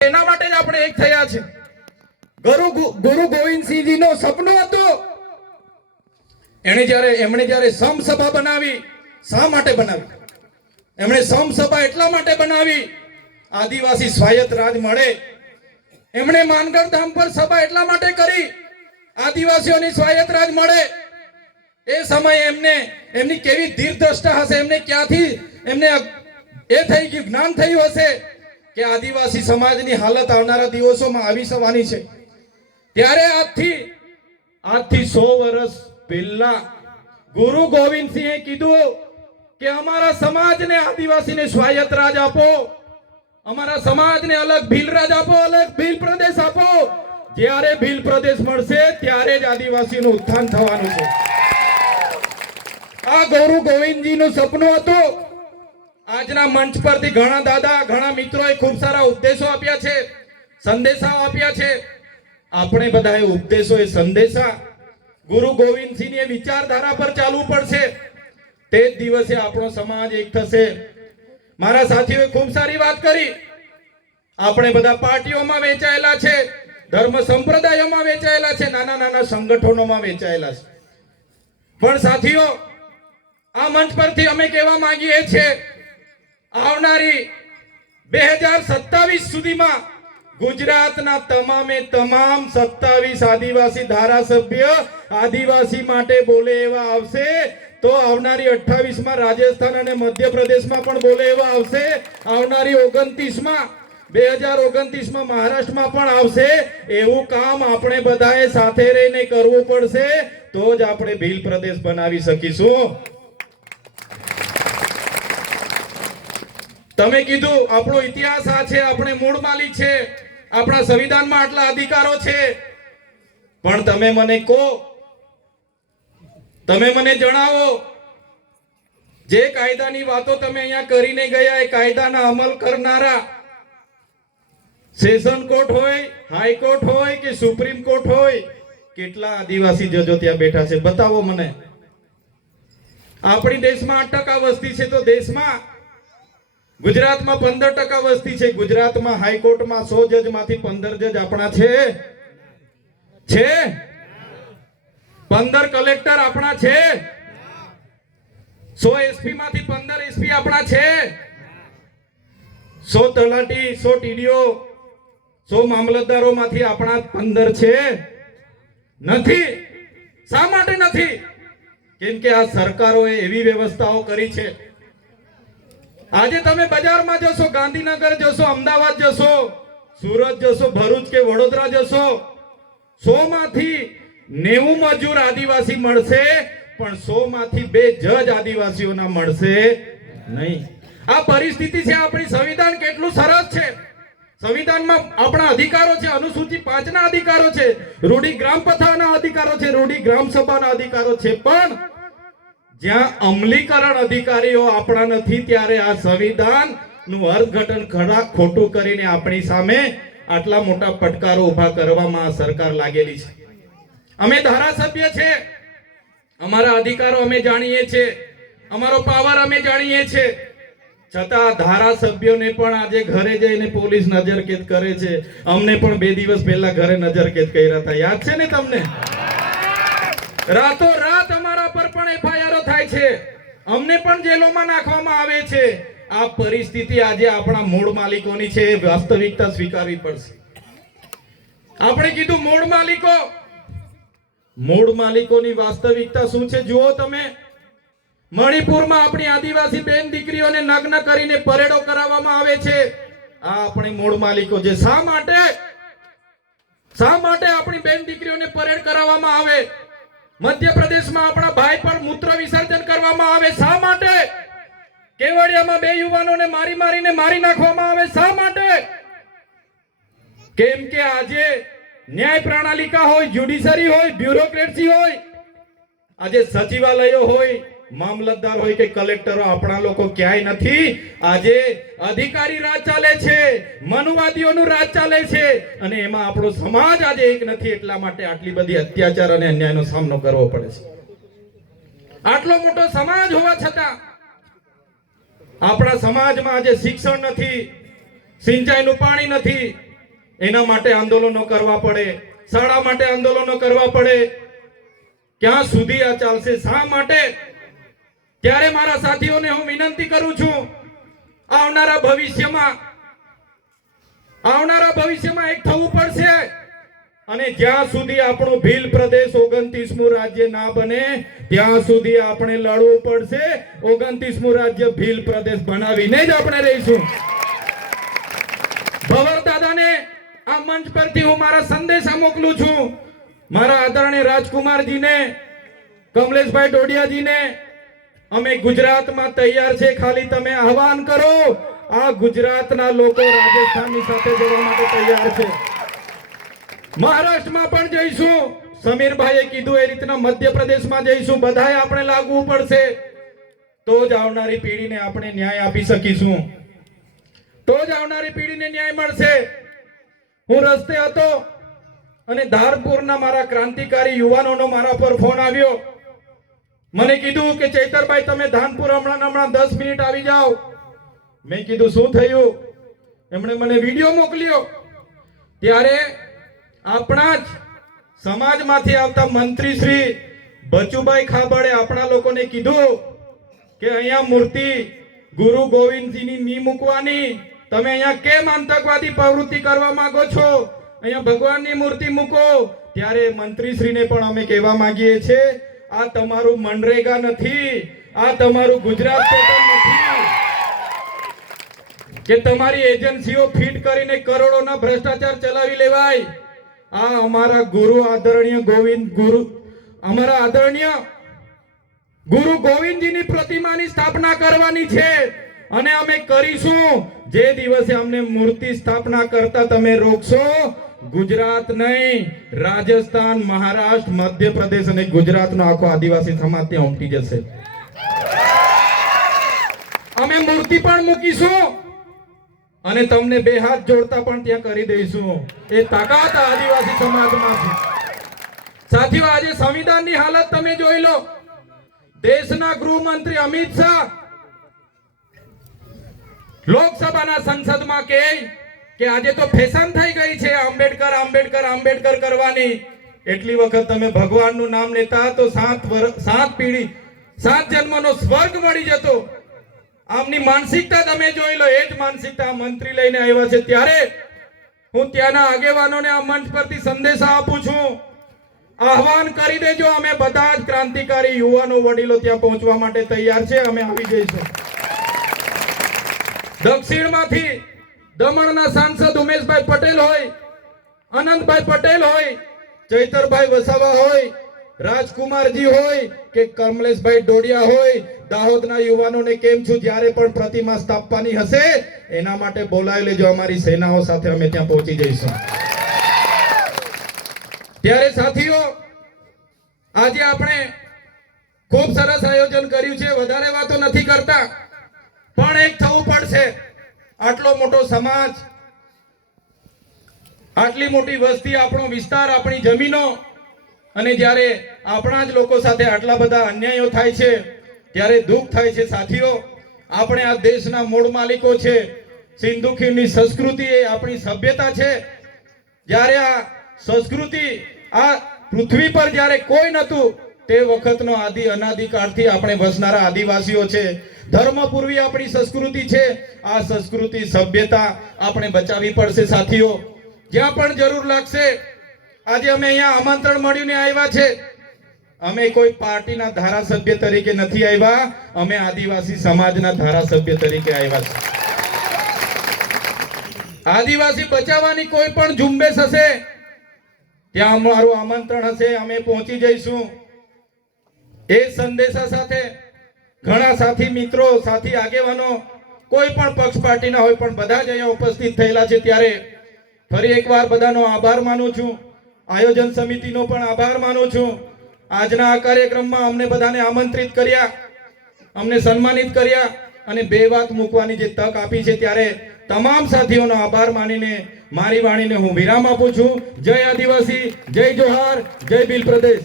એના માટે જ આપણે એક થયા છે. ગુરુ ગોવિંદસિંહજી નો સપનું હતું. એમણે જ્યારે સમસભા બનાવી, શા માટે બનાવી? એમણે સમસભા એટલા માટે બનાવી આદિવાસી સ્વાયત્ત રાજ મળે. એમણે માનગઢ ધામ પર સભા એટલા માટે કરી આદિવાસીઓની સ્વાયત્ત રાજ મળે. એ સમયે એમની કેવી દીર્ઘદ્રષ્ટા હશે, એમને ક્યાંથી એમને એ થઈ ગયું, જ્ઞાન થયું હશે કે આદિવાસી સમાજની હાલત આવનારા દિવસોમાં આવી જવાની છે. ત્યારે આજથી 100 વર્ષ પહેલા ગુરુ ગોવિંદસિંહે કીધું કે અમારા સમાજને, આદિવાસીને સ્વાયત્ત રાજ આપો, અમારા સમાજને અલગ ભીલ રાજ આપો, અલગ ભીલ પ્રદેશ આપો. જ્યારે ભીલ પ્રદેશ મળશે ત્યારે જ આદિવાસીનું ઉત્થાન થવાનું છે. આ ગુરુ ગોવિંદજીનું સપનું હતું. આજના મંચ પરથી ઘણા દાદા, ઘણા મિત્રોએ ખૂબ સારા ઉપદેશો આપ્યા છે, સંદેશાઓ આપ્યા છે. આપણે બધાએ ઉપદેશો, એ સંદેશા ગુરુ ગોવિંદસિંહની વિચારધારા પર ચાલવું પડશે. તે જ દિવસે આપણો સમાજ એક થશે. મારા સાથીઓએ ખૂબ સારી વાત કરી. આપણે બધા પાર્ટીઓમાં વેચાયેલા છે, ધર્મ સંપ્રદાયોમાં વેચાયેલા છે, નાના નાના સંગઠનોમાં વેચાયેલા છે. પણ સાથીઓ, આ મંચ પરથી અમે કહેવા માંગીએ છીએ, આવનારી 2027 સુધીમાં ગુજરાતના તમામે તમામ 27 આદિવાસી ધારાસભ્ય આદિવાસી માટે બોલે એવા આવશે. તો આવનારી 28માં રાજસ્થાન અને મધ્યપ્રદેશમાં પણ બોલે એવા આવશે. આવનારી 2029માં મહારાષ્ટ્રમાં પણ આવશે. એવું કામ આપણે બધાએ સાથે રહીને કરવું પડશે. તો જ આપણે ભીલ પ્રદેશ બનાવી શકીશું. તમે કીધું આપણો ઇતિહાસ આ છે, આપણે મૂળ માલિક છે, આપણા સંવિધાનમાં આટલા અધિકારો છે. પણ તમે મને કહો, તમે મને જણાવો, જે કાયદાની વાતો તમે અહીંયા કરીને ગયા, એ કાયદાના અમલ કરનારા સેશન કોર્ટ હોય, હાઈકોર્ટ હોય કે સુપ્રીમ કોર્ટ હોય, કેટલા આદિવાસી જજો ત્યાં બેઠા છે? બતાવો મને. આપણી દેશમાં 8% વસ્તી છે, તો દેશમાં ગુજરાતમાં 15% વસ્તી છે. ગુજરાતમાં હાઈકોર્ટમાં 100 જજમાંથી 15 જજ આપણા છે. 15 કલેક્ટર આપણા છે. 100 એસપી માંથી 15 એસપી આપણા છે. 100 તલાટી, 100 ટીડીઓ, 100 મામલતદારો માંથી આપણા 15 છે. નથી. શા માટે નથી? કેમ કે આ સરકારોએ એવી વ્યવસ્થાઓ કરી છે. આજે તમે બજારમાં જશો, ગાંધીનગર જશો, અમદાવાદ જશો, સુરત જશો, ભરૂચ કે વડોદરા જશો, 100 માંથી 90 મજૂર આદિવાસી મળશે, પણ 100 માંથી 2 જજ આદિવાસીઓના મળશે નહીં. આ પરિસ્થિતિ છે. આપણી સંવિધાન કેટલું સરસ છે. સંવિધાનમાં આપણા અધિકારો છે, અનુસૂચિ 5 ના અધિકારો છે, રૂઢિ ગ્રામ પ્રથાના અધિકારો છે, રૂઢિ ગ્રામ સભાના અધિકારો છે. પણ જ્યાં અમલીકરણ અધિકારીઓ આપણા નથી, ત્યારે આ સંવિધાન નું અર્થઘટન ખોટું કરીને આપણી સામે આટલા મોટા પડકારો ઉભા કરવામાં આ સરકાર લાગેલી છે. અમે ધારાસભ્ય છે, અમારા અધિકારો અમે જાણીએ છીએ, અમારો પાવર અમે જાણીએ છીએ, છતાં ધારાસભ્યોને પણ આજે ઘરે જઈને પોલીસ નજરકેદ કરે છે. અમને પણ 2 દિવસ પહેલા ઘરે નજરકેદ કર્યા હતા, યાદ છે ને તમને? રાતો રાત અમારા પર પણ એફઆઈઆર થાય છે, અમને પણ જેલોમાં નાખવામાં આવે છે. આ પરિસ્થિતિ આજે આપણા મૂળ માલિકોની છે. વાસ્તવિકતા સ્વીકારવી પડશે. આપણે કીધું મૂળ માલિકોની વાસ્તવિકતા શું છે જુઓ તમે. મણિપુરમાં આપણી આદિવાસી બેન દીકરીઓને નગ્ન કરીને પરેડો કરાવવામાં આવે છે. આ આપણી મૂળ માલિકો છે. શા માટે આપણી બેન દીકરીઓને પરેડ કરાવવામાં આવે? મધ્યપ્રદેશમાં આપણા ભાઈ પર મૂત્ર વિસર્જન કરવામાં આવે. શા માટે? કેવડિયામાં 2 યુવાનોને મારી નાખવામાં આવે. શા માટે? કેમ કે આજે ન્યાય પ્રણાલિકા હોય, જ્યુડિશરી હોય, બ્યુરોક્રેસી હોય, આજે સચિવાલયો હોય, મામલતદાર હોય કે કલેક્ટરો, આપણા લોકો ક્યાંય નથી. આજે અધિકારી રાજ ચાલે છે, મનુવાદીઓનું રાજ ચાલે છે, અને એમાં આપણો સમાજ આજે એક નથી. એટલા માટે આટલી બધી અત્યાચાર અને અન્યાયનો સામનો કરવો પડે છે. આટલો મોટો સમાજ હોવા છતાં આપણા સમાજમાં આજે શિક્ષણ નથી, સિંચાઈનું પાણી નથી, એના માટે આંદોલનો કરવા પડે, શાળા માટે આંદોલનો કરવા પડે. ક્યાં સુધી આ ચાલશે? શા માટે? ત્યારે મારા સાથીઓને હું વિનંતી કરું છું, આવનારા ભવિષ્યમાં એક થવું પડશે. અને જ્યાં સુધી આપણું ભીલ પ્રદેશ 29મું રાજ્ય ના બને ત્યાં સુધી આપણે લડવું પડશે. 29મું રાજ્ય ભીલ પ્રદેશ બનાવીને જ આપણે રહીશું. ભવર દાદાને આ મંચ પરથી હું મારા સંદેશા મોકલું છું. મારા આદરણીય રાજકુમારજીને, કમલેશભાઈ ડોડિયાજીને, અમે ગુજરાતમાં તૈયાર છે. ખાલી તમે આહવાન કરો. આ ગુજરાતના લોકો રાજસ્થાનની સાથે જવા માટે તૈયાર છે. મહારાષ્ટ્રમાં પણ જઈશું. સમીરભાઈએ કીધું એ રીતના મધ્યપ્રદેશમાં જઈશું. બધાએ આપણે લાગવું પડશે. તો જ આવનારી પેઢીને આપણે ન્યાય આપી શકીશું. તો જ આવનારી પેઢીને ન્યાય મળશે. હું રસ્તે હતો અને ધારપુરના મારા ક્રાંતિકારી યુવાનોનો મારા પર ફોન આવ્યો. મને કીધું કે ચૈતરભાઈ તમે ધાનપુર હમણાં 10 મિનિટ આવી જાઓ. મેં કીધું શું થયું? એમણે મને વિડીયો મોકલ્યો. ત્યારે આપણા જ સમાજમાંથી આવતા મંત્રી શ્રી બચુભાઈ ખાબડે આપણા લોકોને કીધું કે અહીંયા મૂર્તિ ગુરુ ગોવિંદજીની ની મૂકવાની. તમે અહીંયા કેમ આતંકવાદી પ્રવૃત્તિ કરવા માંગો છો? અહીંયા ભગવાનની મૂર્તિ મૂકો. ત્યારે મંત્રીશ્રીને પણ અમે કહેવા માંગીએ છીએ, આ તમારું મનરેગા નથી, આ તમારું ગુજરાત પેટર્ન નથી કે તમારી એજન્સીઓ ફીટ કરીને કરોડોના ભ્રષ્ટાચાર ચલાવી લેવાય. આ અમારા આદરણીય ગુરુ ગોવિંદજીની પ્રતિમાની સ્થાપના કરવાની છે અને અમે કરીશું. જે દિવસે અમને મૂર્તિ સ્થાપના કરતા તમે રોકશો, ગુજરાત નહીં, રાજસ્થાન, મહારાષ્ટ્ર, મધ્યપ્રદેશ અને ગુજરાતનો આખો આદિવાસી સમાજ ત્યાં ઉમટી જશે. અમે મૂર્તિ પણ મૂકીશું અને તમને બે હાથ જોડતા પણ ત્યાં કરી દઈશું. એ તાકાત આદિવાસી સમાજમાં છે. સાથીઓ, આજે સંવિધાનની હાલત તમે જોઈ લો. દેશના ગૃહમંત્રી અમિત શાહ લોકસભાના સંસદમાં કહે કે આજે તો ફેશન થઈ ગઈ છે આંબેડકર આંબેડકર આંબેડકર કરવાની. એટલી વખત તમે ભગવાનનું નામ લેતા તો 7 જન્મનો સ્વર્ગ મળી જતો. આમની માનસિકતા તમે જોઈ લો. એ જ માનસિકતા મંત્રી લઈને આવ્યા છે. ત્યારે હું ત્યાંના આગેવાનોને આ મંચ પરથી સંદેશા આપું છું, આહવાન કરી દેજો. અમે બધા જ ક્રાંતિકારી યુવાનો વડીલો ત્યાં પહોંચવા માટે તૈયાર છે. અમે આવી જઈશું. દક્ષિણમાંથી દમણના સાંસદ ઉમેશભાઈ પટેલ હોય, અનંતભાઈ પટેલ હોય, ચૈતરભાઈ વસાવા હોય, રાજકુમારજી હોય કે કમલેશભાઈ ડોડિયા હોય, દાહોદના યુવાનોને કેમ છું, જ્યારે પણ પ્રતિમા સ્થાપવાની હશે એના માટે બોલાવી લેજો. અમારી સેનાઓ સાથે અમે ત્યાં પહોંચી જઈશું. ત્યારે સાથીઓ, આજે આપણે ખૂબ સરસ આયોજન કર્યું છે. વધારે વાતો નથી કરતા, પણ એક થવું પડશે. આટલો મોટો સમાજ, આટલી મોટી વસ્તી, આપણો વિસ્તાર, આપણી જમીનો, અને જ્યારે આપણા જ લોકો સાથે આટલા બધા અન્યાયો થાય છે ત્યારે દુઃખ થાય છે. સાથીઓ, આપણે આ દેશના મૂળ માલિકો છે. સિંધુ ખીણની સંસ્કૃતિ એ આપણી સભ્યતા છે. જ્યારે આ સંસ્કૃતિ આ પૃથ્વી પર જ્યારે કોઈ નહોતું તે વખતનો અનાદિકાળથી આપણે વસનારા આદિવાસીઓ છે. ધર્મપૂર્વી આપણી સંસ્કૃતિ છે. આ સંસ્કૃતિ, સભ્યતા આપણે બચાવવી પડશે. સાથીઓ, જ્યાં પણ જરૂર લાગશે, આજે અમે અહીંયા આમંત્રણ મળીને આવ્યા છે. અમે કોઈ પાર્ટીના ધારાસભ્ય તરીકે નથી આવ્યા, અમે આદિવાસી સમાજના ધારાસભ્ય તરીકે આવ્યા છે. આદિવાસી બચાવવાની કોઈ પણ ઝુંબેશ હશે ત્યાં અમારું આમંત્રણ હશે, અમે પહોંચી જઈશું. એ સંદેશા સાથે ઘણા સાથી મિત્રો, સાથી આગેવાનો, કોઈ પણ પક્ષ પાર્ટીના હોય પણ બધા જ અહીંયા ઉપસ્થિત થયેલા છે. ત્યારે ફરી એકવાર બધાનો આભાર માનું છું. આયોજન સમિતિનો પણ આભાર માનું છું. આજના આ કાર્યક્રમમાં અમને બધાને આમંત્રિત કર્યા, અમને સન્માનિત કર્યા અને બે વાત મૂકવાની જે તક આપી છે, ત્યારે તમામ સાથીઓનો આભાર માનીને મારી વાણીને હું વિરામ આપું છું. જય આદિવાસી, જય જોહાર, જય ભીલ પ્રદેશ.